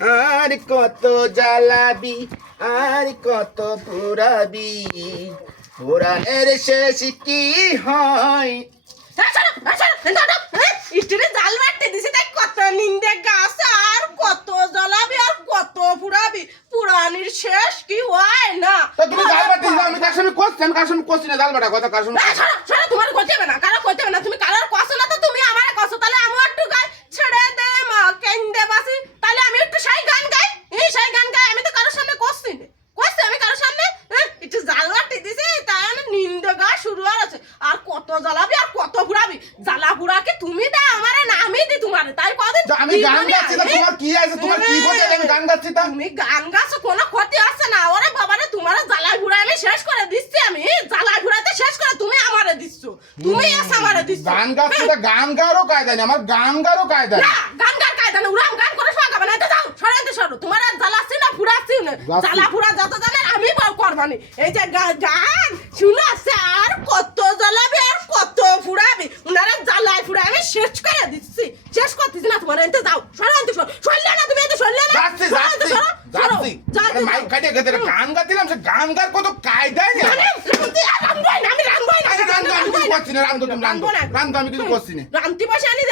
আর কত জ্বালাবি আর কত পুরাবি পুরাণের শেষ কি হয়? স্টিলে জাল মারতে দিছে তাই কত নিন্দে গাছ আর কত জ্বালাবি আর কত পুরাবি পুরানির শেষ কি হয় না। তো তুমি জাল বাটি দাও, আমি কার সঙ্গে করছি? আমি কার সঙ্গে করছি না জাল বাটা কথা কার সঙ্গে? তোমার করতে হবে না, কারো করতে হবে না, তুমি কারোর কষো না তো তুমি আমার কষো, তাহলে আমি একটু গাই ছেড়ে দে মা কেন্দে বাসি, তাহলে আমি একটু সেই গান গাই, সেই গান গাই, আমি তো কারোর সামনে করছি না, করছি আমি কারোর সামনে? একটু জাল বাটি দিছি তাই নিন্দে গা শুরু হয়েছে, আর কত জ্বালাবি আর কত পুরাবি, জ্বালা পুরাকে তুমি দা আমারে না আমি দি তোমার, তাই কদিন আমি গান গাচ্ছি না, তোমার কি আছে? তোমার কি করতে আমি গান গাচ্ছি? তা তুমি গান গাছো কোনো ক্ষতি আছে না, ওরে বাবারে তোমার জ্বালা পুরা আমি শেষ করে দিচ্ছি, আমি জ্বালা পুরাতে শেষ করে তুমি আমারে দিচ্ছ, তুমি এসে আমারে দিচ্ছ। গান গাচ্ছি না, গান গারও কায়দা নেই, আমার গান গারও কায়দা নেই। না গান গার কায়দা না, উড়াম গান করে শোনাবে না, যাও সরাইতে সরো, তোমার আর জ্বালাচ্ছি না ফুরাচ্ছি না, জ্বালা ফুরা যত জানে আমি করবানি, এই যে গান শুনাচ্ছে আর কত জ্বালাবে আর কত ফুরাবি, উনারা জ্বালায় ফুরা আমি শেষ করে দিচ্ছি, শেষ করতেছি না তোমার, এতে যাও সরাইতে সরো, সরলে না তুমি এতে সরলে না, যাচ্ছি যাচ্ছি যাচ্ছি মাইক কাটে গেছে গান গাচ্ছিলাম, সে গান গার কত কায়দাই নেই। আমি রামবই না, আমি কিছু করছি না, রান্ধো তুমি রান্ধো রান্ধো, আমি কিছু করছি না। রামতি বসে আনি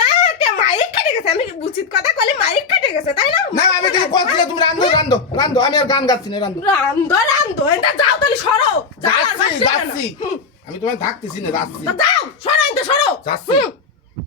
কে মাইক কেটে গেছে, আমি উচিত কথা কইলে মাইক কেটে গেছে তাই না? না আমি কিছু করছি না, তুমি রান্ধো রান্ধো রান্ধো, আমি আর গান গাচ্ছি না, রান্ধো রান্ধো এটা যাও তাহলে সরো, যাচ্ছি যাচ্ছি, আমি তোমায় থাকতেছি না, যাচ্ছি যাও সরাইতে সরো যাচ্ছি।